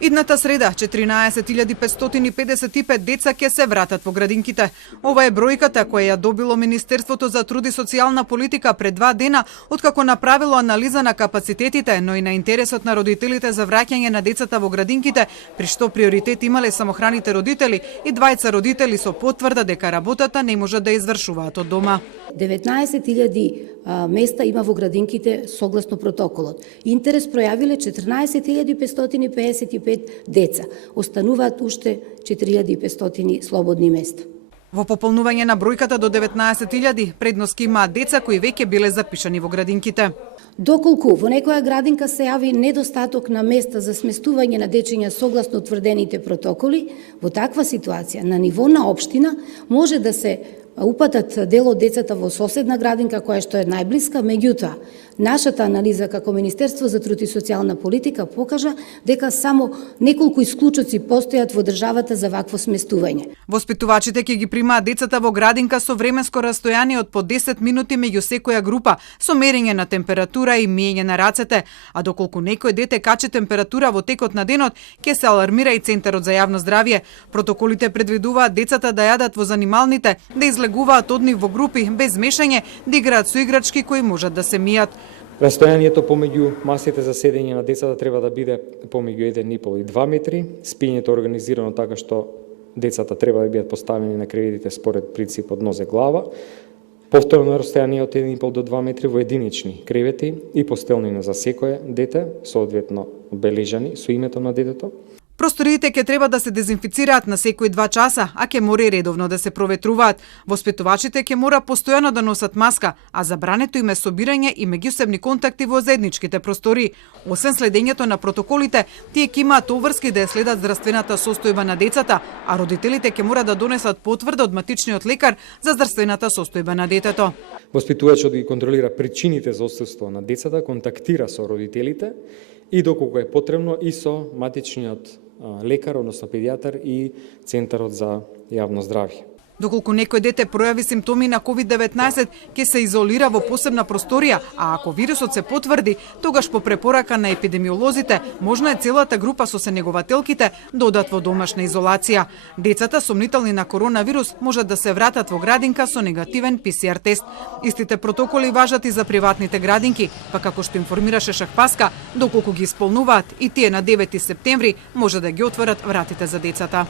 Идната среда 14.555 деца ќе се вратат во градинките. Ова е бројката која ја добило Министерството за труд и социјална политика пред 2 дена, откако направило анализа на капацитетите, но и на интересот на родителите за враќање на децата во градинките, при што приоритет имале самохраните родители и двајца родители со потврда дека работата не можат да извршуваат од дома. 19.000 места има во градинките согласно протоколот. Интерес пројавиле 14.555 деца. Остануваат уште 4.500 слободни места. Во пополнување на бројката до 19.000 предност имаат деца кои веќе биле запишани во градинките. Доколку во некоја градинка се јави недостаток на места за сместување на дечиња согласно утврдените протоколи, во таква ситуација на ниво на општина може да се упатат дел од децата во соседна градинка која што е најблиска, меѓутоа нашата анализа како Министерство за труд и социјална политика покажа дека само неколку исклучоци постојат во државата за вакво сместување. Воспитувачите ќе ги примаат децата во градинка со временско растојание од по 10 минути меѓу секоја група, со мерење на температура и миење на рацете, а доколку некој дете качи температура во текот на денот, ќе се алармира и Центарот за јавно здравје. Протоколите предвидуваат децата да јадат во занималните, да излегуваат од нив во групи без мешање, да играат со играчки кои можат да се мијат. Растојанието помеѓу масите за седење на децата треба да биде помеѓу 1,5 и 2 метри. Спиењето организирано така што децата треба да бидат поставени на креветите според принципот нозе-глава. Повторно растојание од 1,5 до 2 метри во единични кревети и постелнина за секое дете, соодветно обележани со името на детето. Просториите ќе треба да се дезинфицираат на секои 2 часа, а ќе мора и редовно да се проветруваат. Воспитувачите ќе мора постојано да носат маска, а забрането им е собирање и меѓусебни контакти во заедничките простории. Освен следењето на протоколите, тие ќе имаат обврски да ја следат здравствената состојба на децата, а родителите ќе мора да донесат потврда од матичниот лекар за здравствената состојба на детето. Воспитувачот ги контролира причините за отсуство на децата, контактира со родителите и доколку е потребно и со матичниот лекар, односно педијатар и Центарот за јавно здравје. Доколку некој дете пројави симптоми на COVID-19, ќе се изолира во посебна просторија, а ако вирусот се потврди, тогаш по препорака на епидемиолозите, можно е целата група со сенегователките да одат во домашна изолација. Децата сомнителни на коронавирус можат да се вратат во градинка со негативен ПСР тест. Истите протоколи важат и за приватните градинки, па како што информираше Шахпаска, доколку ги исполнуваат и тие на 9 септември може да ги отворат вратите за децата.